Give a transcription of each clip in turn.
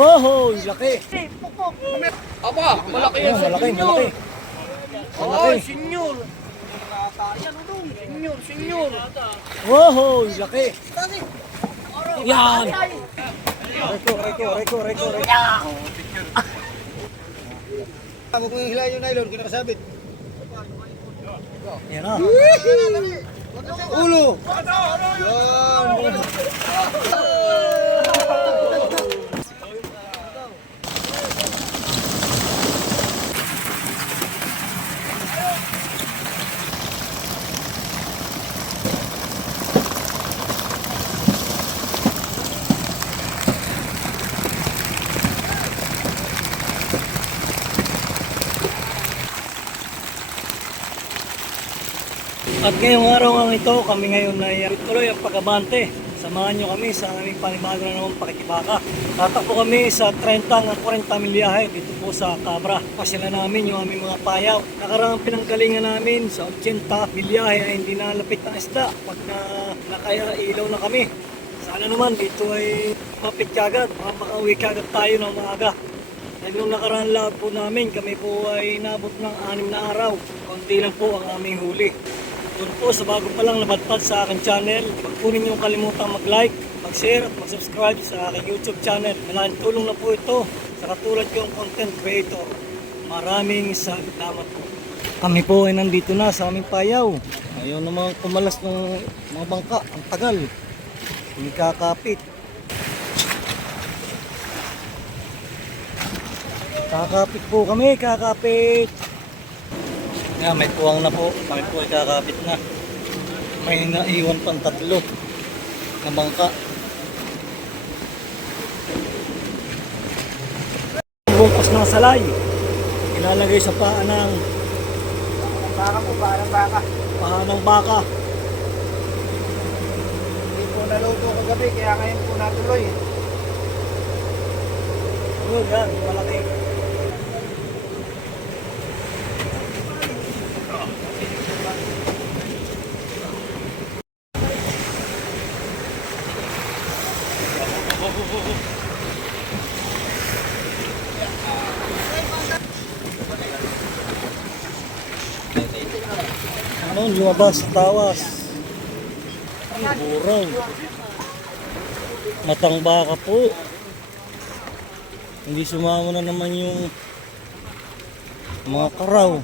Oh, laki. Aba, malaki yan sa Malaki, senyor. malaki. Oo, senyor. Senyor, senyor. Oh, laki. Yan. Reko. Huwag mo yung hilahin yung nylon, kinakasabit. Yan na. Ulo! Yan! At ngayong araw ang ito, kami ngayon ay tuloy ang pag-abante. Samahan nyo kami sa aming panibago na naman pakikibaka. Tatakbo kami sa 30 hanggang 40 milyahe dito po sa Cabra. Pasila namin yung aming mga payaw. Nakarang pinanggalingan namin sa 80 milyahe ay hindi nalapit ng isda pag nakaya ilaw na kami. Sana naman dito ay mapit kagad, makauwi kagad tayo ng maaga. Dahil nung nakaraan lahat po namin, kami po ay nabot ng 6 na araw. Konti lang po ang aming huli. Doon po sa bago pa lang napadpad sa aking channel, huwag po ninyong kalimutang mag-like, mag-share at mag-subscribe sa aking YouTube channel. Malaking tulong na po ito sa katulad kong content creator. Maraming salamat po. Kami po ay nandito na sa aming payaw. Ayaw namang kumalas ng mga bangka. Ang tagal. Hindi kakapit. Kakapit po kami, kakapit. Nga, may puwang na po. Kami po ay kakapit na. May naiwan pang 3 na bangka. Bungkas ng salay. Ilalagay sa paa ng Baka po, baka ng baka. paa ng baka. Hindi po naluto kagabi, kaya ngayon po natuloy. Oh, yan, malaki. Ano, lumabas, tawas. Ay, buraw. Matang baka po. Hindi sumama na naman yung mga karaw.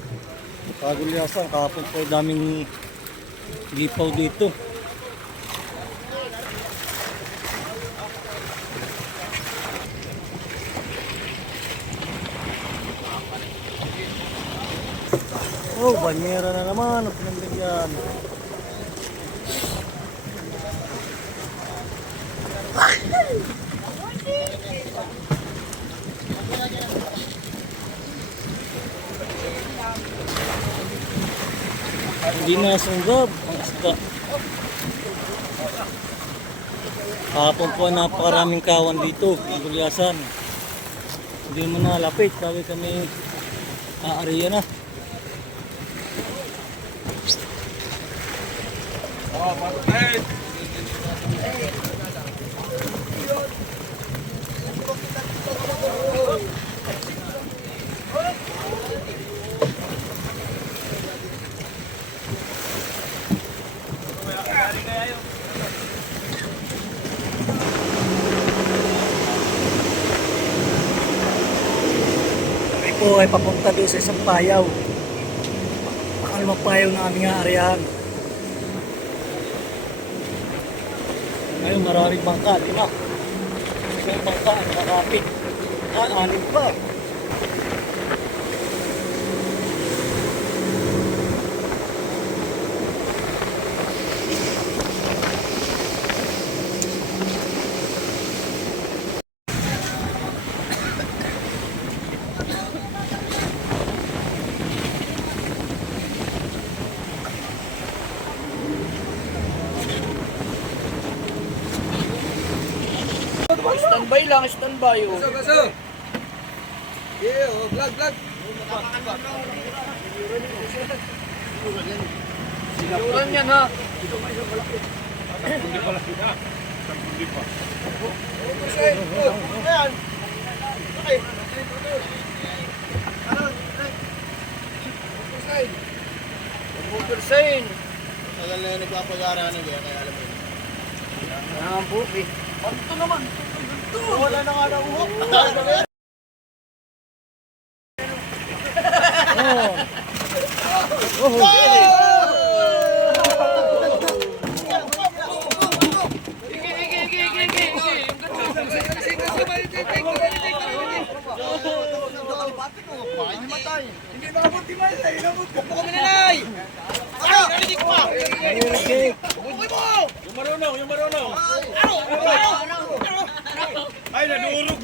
Kagulyasan, kahapon po daming lipaw dito. Oh, banyera na naman ang pinaglagyan. Hindi na sunggab ang isda. Kahapon po napakaraming kawan dito, ang gulyasan. Hindi mo na lapit, sabi kami aariya na. Kami po ay papunta doon sa isang payaw. Pakalimang payaw na aming aariyahan. Ngayon maraming bangka, 5. Isang bangka, nakakapit. 6 pa. Standby lang, standby. Oh. Baso! Yeah, oh, vlog. Siguran yan ha. Ayan. Persen. Tagal na yung nagpapagara na kaya alam mo yun. Ang buki. Ito naman. Wala na nga na uhok. Hindi nakabot di man. Inabot ko kami na nay. Narinig pa. Yung marunong. Ay, nadurog.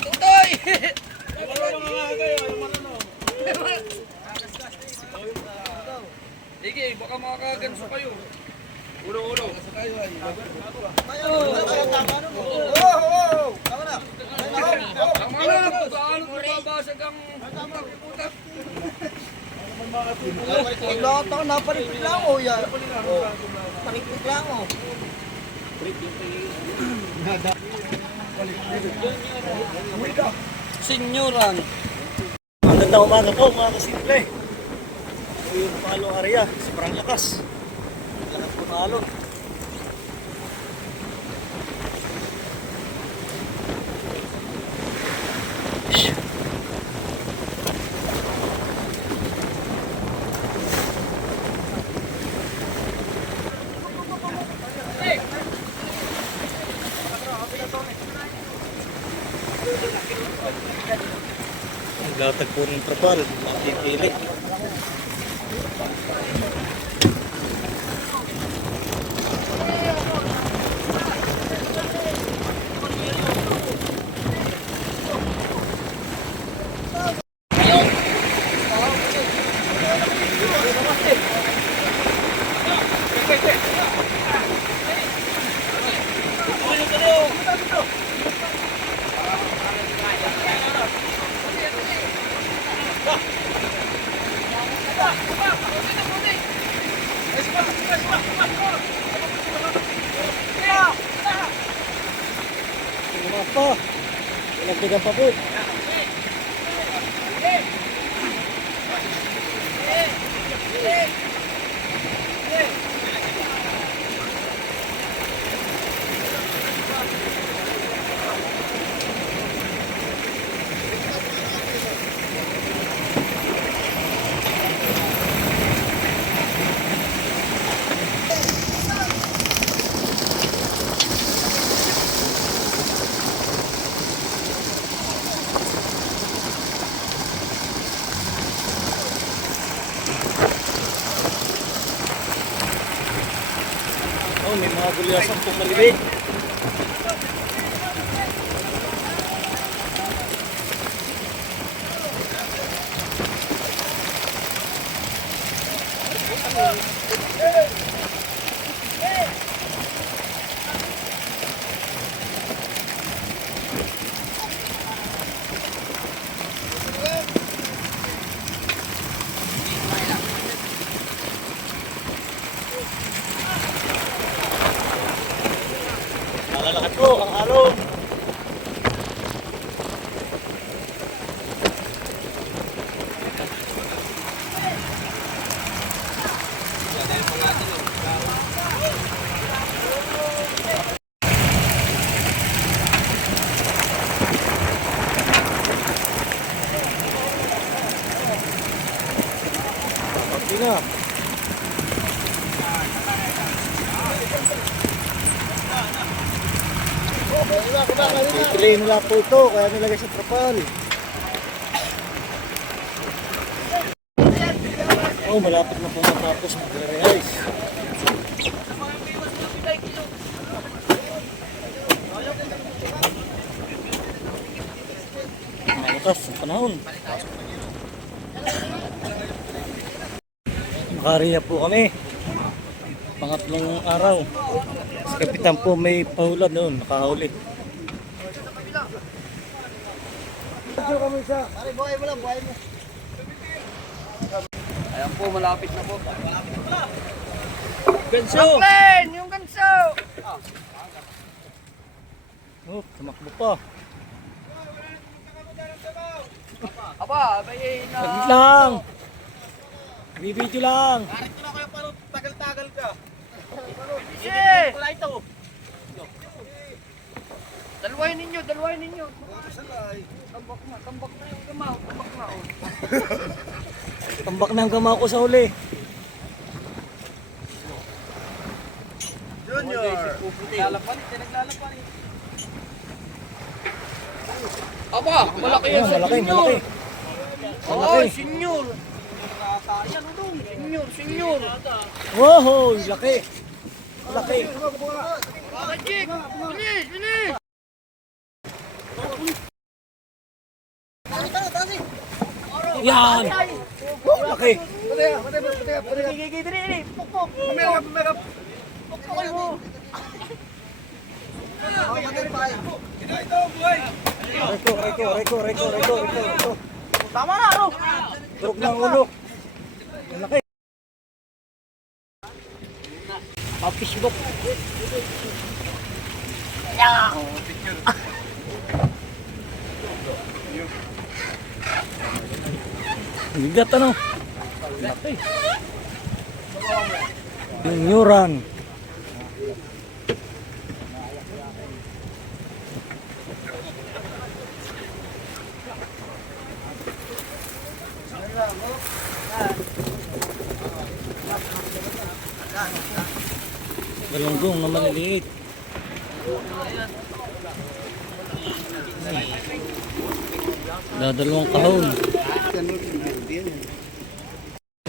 Tutoy! Yung marunong nga kayo, yung marunong. Sige, baka makakaganso kayo. Ulo. Ang mga paano mababasag ang putak? Lahat ako naparipit lang o yan. Paripit lang o. Senyoran. Magandang umaga po mga kasimple. Ito yung palong area, sobrang lakas. Lakas po ng alon. Naglatag po ng trapal, makikili. Tumakas pa. Nagdagan pa po. Oh, may mga gulyasan po malibig. Malalakad po ang alon. Pati na. Pipiliin nila po ito, kaya nilagay sa trapal. Oh, malapit na po matapos mag-realize. Malakas ang panahon. Nakariya po kami. Pangatlong araw. Si Kapitan po may pahula noon, nakahuli. Ayan po, malapit na po. Ganso! Franklin! Yung ganso! Oh, tumakbo pa. Aba, may na... Saglit lang. Bibidyo lang. Ito na kayo parang tagal-tagal ka. Sige! Wala ito. Dalawain ninyo, dalawain ninyo. Salay. Tambak na yung gamaw. Tambak na, oh. Tambak na ang gama ko sa huli. Junior. Lalapan, pinaglalapan eh. Aba, malaki yan Ayan, sa malaki, senior. malaki. Oo, Malaki. senior. Yan, udong. Senior, senior. Wow, laki. Laki. Kajik, bilis, bilis. Yan. Laki. Reko. Tama na, ano? Turok ng ulo. Ang laki. Papishbok. Bigat ano? Laki. Nyuran. Galunggong na maliliit. Dadalawang kahon.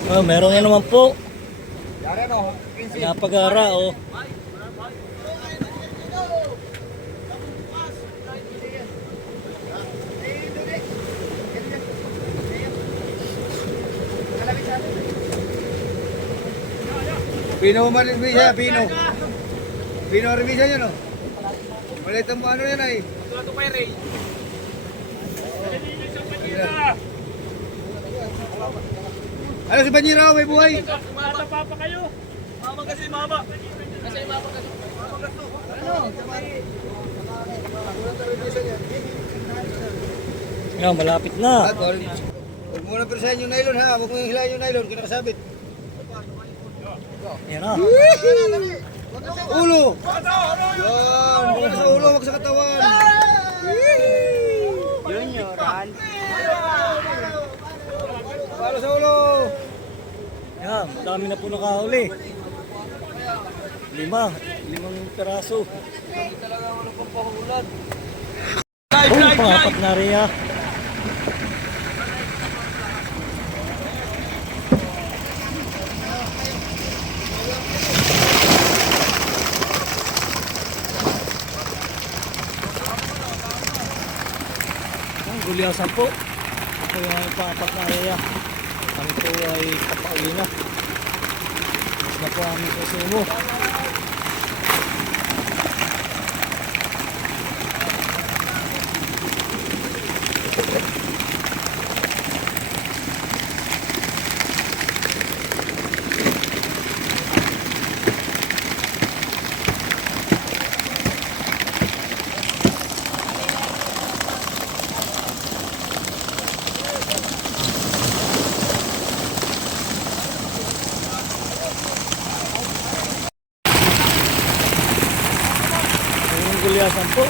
Oh, meron na naman po. Napagara oh. Pino Maribisa, Pino. Pino Maribisa yan, no? Malit ang ano yan ay. Ano si Banyira, may buhay? Yan, malapit na. Huwag mo na persahin yung nylon ha, huwag mo yung hilahin yung nylon, kinakasabit. Yan na. Ulo! Yan, muna sa ulo, wag sa katawan. Junioran. Para sa ulo! Yan, dami na po nakahuli. Limang peraso. Hindi talaga wala pang pahulad. Oh, pangapat na rin ah. Ang gulyasan po. Ito yung pangapat na rin ah. Kami po ay kapauwi na. Mas na po aming susumo. Ang gulyasan po.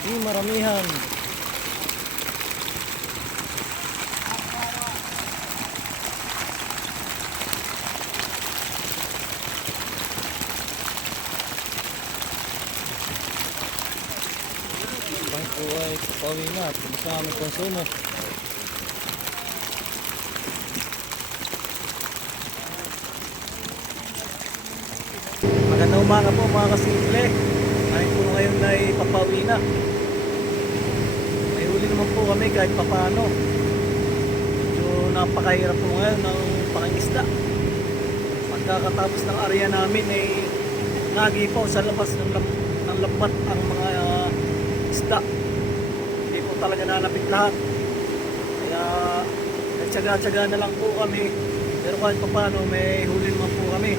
Di maramihan. Bang po ay papawi na. Tapos na aming konsumo. Magandang umaga po mga kasimple. Ngayon po ngayon ay papauwi na. May huli naman po kami kahit papano. Medyo napakahirap po ngayon ng pangingisda. Pagkakatapos ng area namin ay nagipaw sa labas ng lambat ang mga isda. Hindi po talaga nalapit lahat. Kaya nagtsaga-tsaga na lang po kami. Pero kahit papano may huli naman po kami.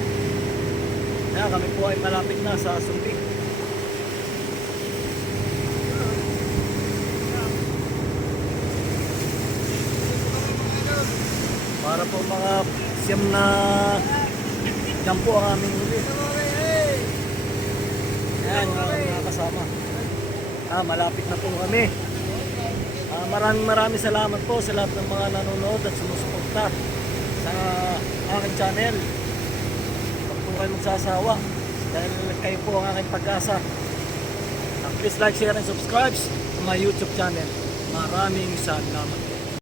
Kaya kami po ay malapit na sa Sumbing. Para po mga siyam na jam po ang aming huli. Ayan mga kasama. Malapit na po kami. Maraming salamat po sa lahat ng mga nanonood at sumusuporta sa aking channel. Huwag po kayo magsasawa dahil kayo po ang aking pag-asa. Please like, share, and subscribe sa my YouTube channel. Maraming salamat.